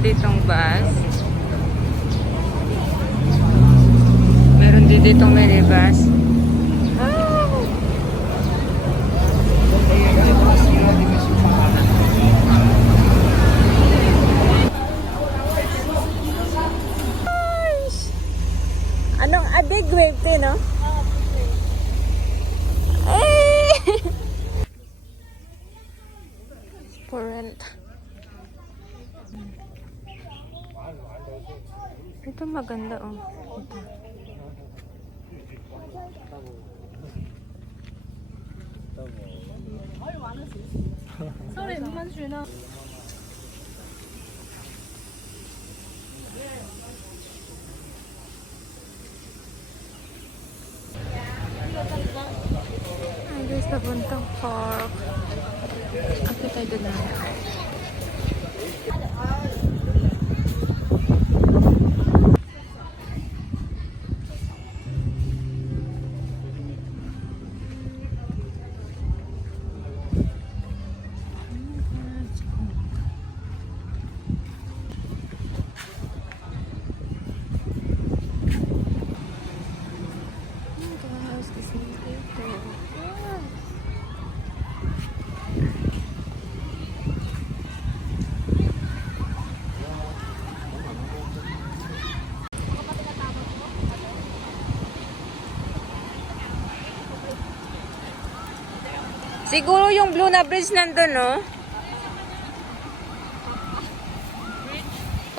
ditong bus. Meron din ditong minibus. Oh! Anong a big wave to, no? For rent. Ito maganda, oh. Ito. Sorry, 慢慢学呢。 Ay, guys, papuntang park. Kapit tayo doon na. Siguro yung blue na bridge nandun, no?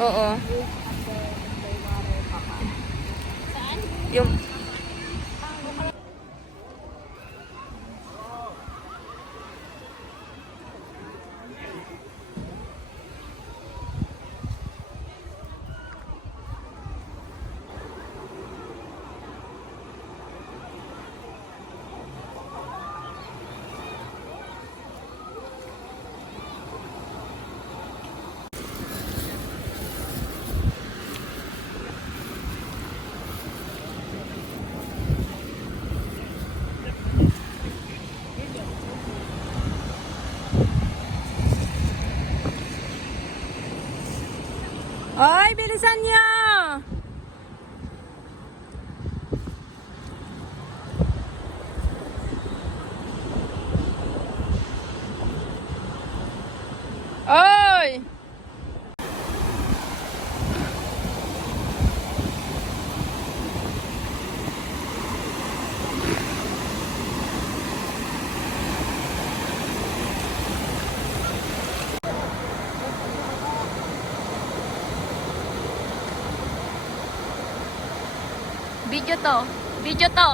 Oo. Yung... Ay, bilisan niyo! Oy! Video to. Video to.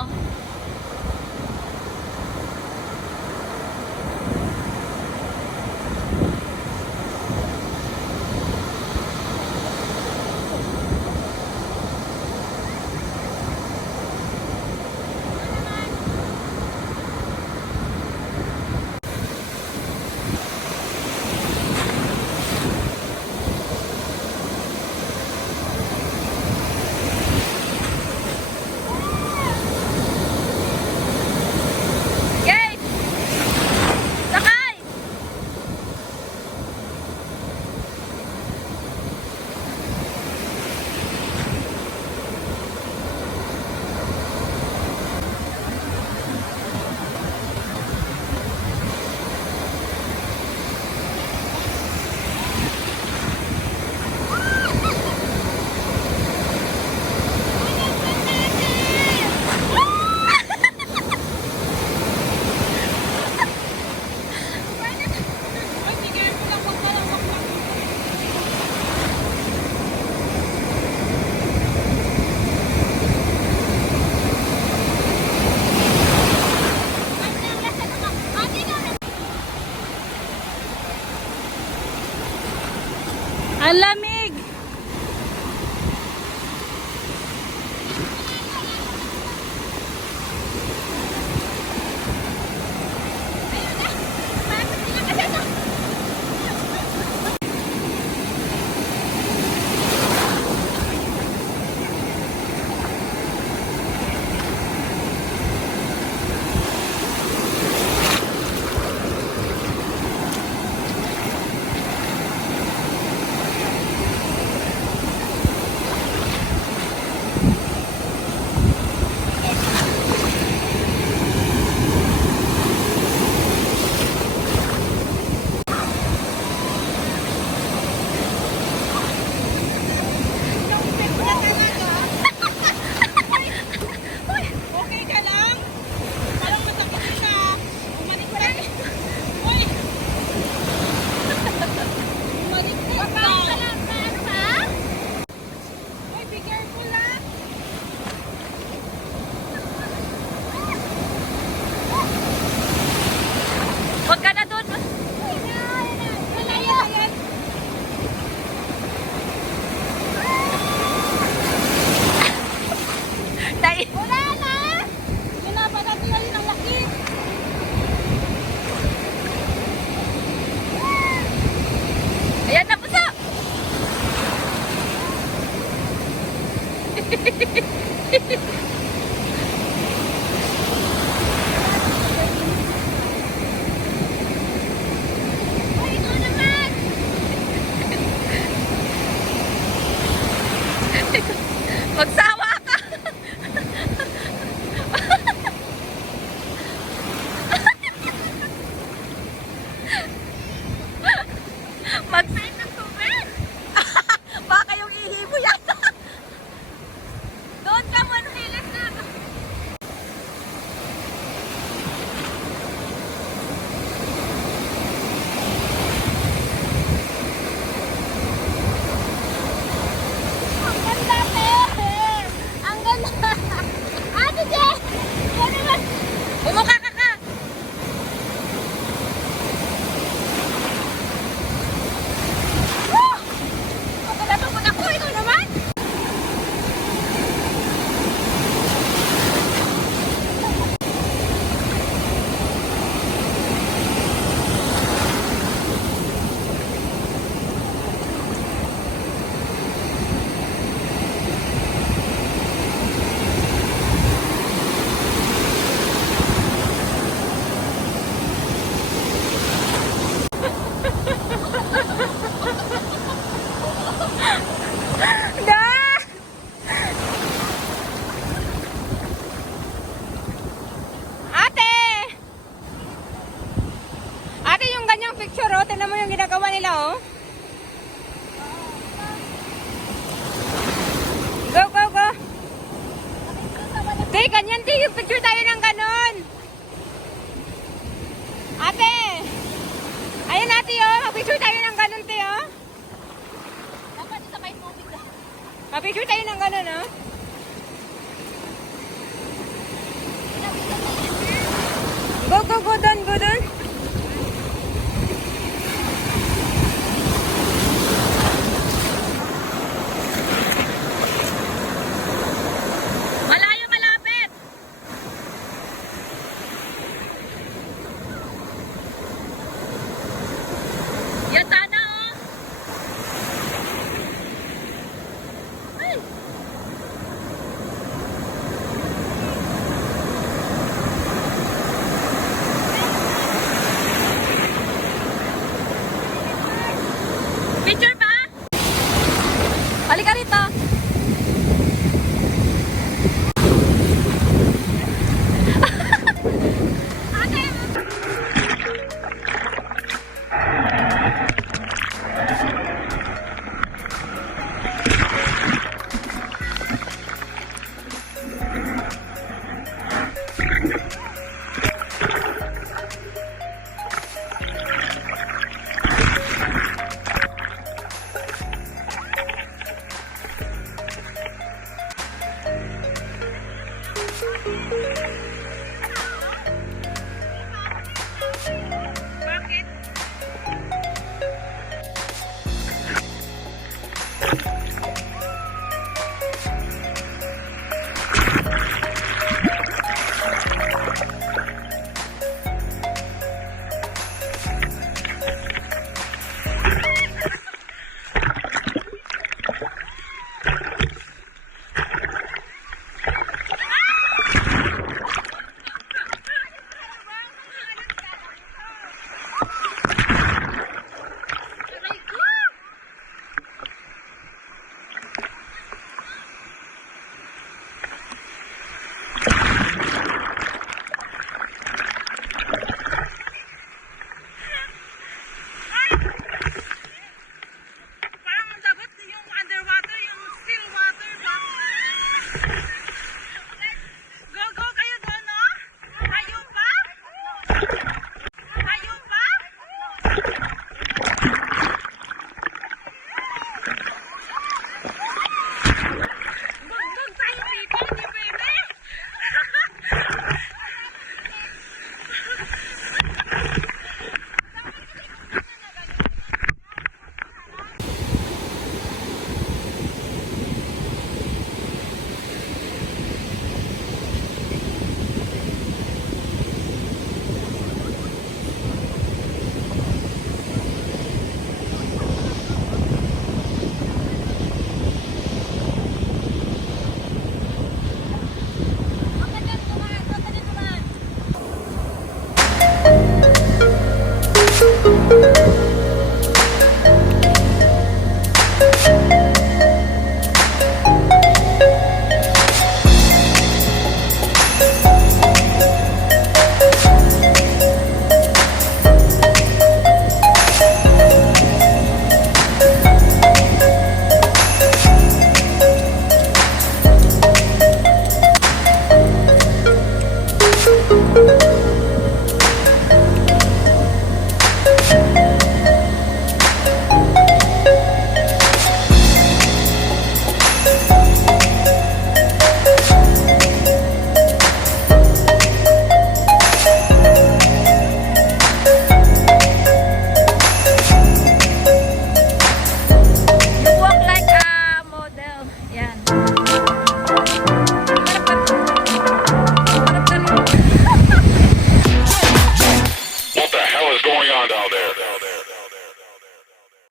Ang lamig! Magsawa ka! Mag-sign ng tubig! Baka yung ihi mo yata! Doon ka, Manhilis na! Ang ganda, te! Ang ganda! Ate Jess! Yan naman! Bumuka ka ka! Woo! Pagkatapos ako, ito naman! Da! Ate! Ate, yung ganyang picture, oh. Tignan mo yung ginagawa nila, oh. Go, go, go. Te, ganyan, te. Yung picture tayo ng ganon. Ate! Ayan, ate, oh. Mag-picture tayo ng ganon, te, oh. Dapat sa may tubig na. Mag-picture tayo ng ganon, oh. Go, go, go doon, go doon. Malayo, malapit. Yan sana, oh. Ay. Picture ba? Halika